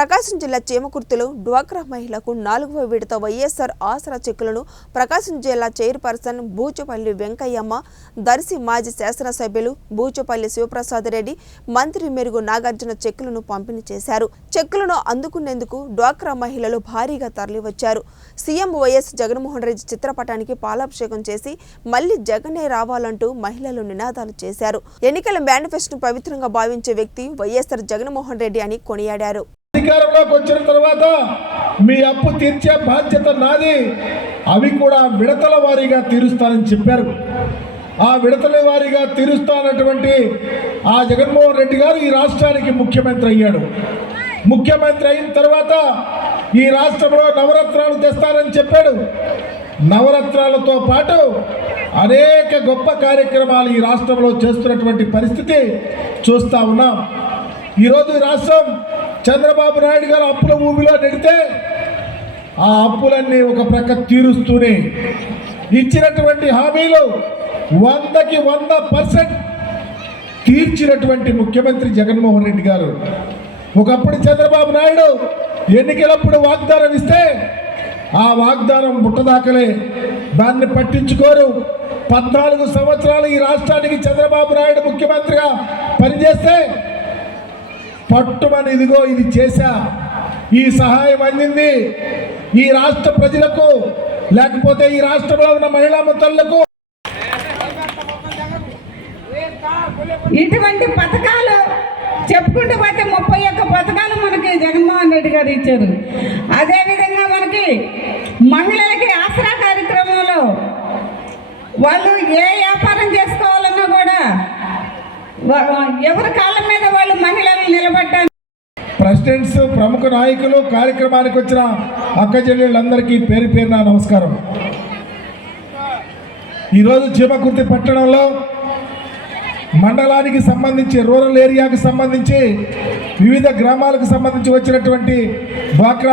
ప్రకాశం జిల్లా చీమకుర్తిలో డ్వాక్రా మహిళకు నాలుగవ విడత వైఎస్ఆర్ ఆసరా చెక్కులను ప్రకాశం జిల్లా చైర్పర్సన్ బూచపల్లి వెంకయ్యమ్మ దర్శి మాజీ శాసనసభ్యులు బూచపల్లి శివప్రసాద్ రెడ్డి మంత్రి మెరుగు నాగార్జున చెక్కులను పంపిణీ చేశారు. చెక్కులను అందుకునేందుకు డ్వాక్రా మహిళలు భారీగా తరలివచ్చారు. సీఎం వైఎస్ జగన్మోహన్ రెడ్డి చిత్రపటానికి పాలాభిషేకం చేసి మళ్ళీ జగనే రావాలంటూ మహిళలు నినాదాలు చేశారు. ఎన్నికల మేనిఫెస్టోను పవిత్రంగా భావించే వ్యక్తి వైఎస్ఆర్ జగన్మోహన్ రెడ్డి అని కొనియాడారు. అధికారంలోకి వచ్చిన తర్వాత మీ అప్పు తీర్చే బాధ్యత నాది. అవి కూడా విడతల వారీగా తీరుస్తానని చెప్పారు. ఆ విడతల వారీగా తీరుస్తానటువంటి ఆ జగన్మోహన్ రెడ్డి గారు ఈ రాష్ట్రానికి ముఖ్యమంత్రి అయ్యాడు. ముఖ్యమంత్రి అయిన తర్వాత ఈ రాష్ట్రంలో నవరత్నాలు తెస్తానని చెప్పాడు. నవరత్నాలతో పాటు అనేక గొప్ప కార్యక్రమాలు ఈ రాష్ట్రంలో చేస్తున్నటువంటి పరిస్థితి చూస్తా ఉన్నాం. ఈరోజు ఈ రాష్ట్రం చంద్రబాబు నాయుడు గారు అప్పుల భూమిలో నెడితే ఆ అప్పులన్నీ ఒక ప్రక్క తీరుస్తూనే ఇచ్చినటువంటి హామీలు వందకి వంద పర్సెంట్ తీర్చినటువంటి ముఖ్యమంత్రి జగన్మోహన్ రెడ్డి గారు. ఒకప్పుడు చంద్రబాబు నాయుడు ఎన్నికలప్పుడు వాగ్దానం ఇస్తే ఆ వాగ్దానం ముట్టదాకలే. దాన్ని పట్టించుకోరు. పద్నాలుగు సంవత్సరాలు ఈ రాష్ట్రానికి చంద్రబాబు నాయుడు ముఖ్యమంత్రిగా పనిచేస్తే పట్టుమని ఇదిగో ఇది చేశా. ఈ సహాయం అందింది. ఈ రాష్ట్ర ప్రజలకు లేకపోతే ఈ రాష్ట్రంలో ఉన్న మహిళా ముతళ్ళకు ఇటువంటి పథకాలు చెప్పుకుంటూ పోతే ముప్పై ఒక్క పథకాలు మనకి జగన్మోహన్ రెడ్డి గారు ఇచ్చారు. అదేవిధంగా మనకి మహిళలకి ఆసరా కార్యక్రమంలో వాళ్ళు ఏ వ్యాపారం ఎవరి కాళ్ళ మీద వాళ్ళు మహిళలు నిలబడ్డారు? ప్రెసిడెంట్స్ ప్రముఖ నాయకులు కార్యక్రమానికి వచ్చిన అక్క చెల్లెళ్ళందరికీ పేరు పేరున నమస్కారం. ఈరోజు చీమకుర్తి పట్టణంలో మండలానికి సంబంధించి రూరల్ ఏరియాకి సంబంధించి వివిధ గ్రామాలకు సంబంధించి వచ్చినటువంటి డ్వాక్రా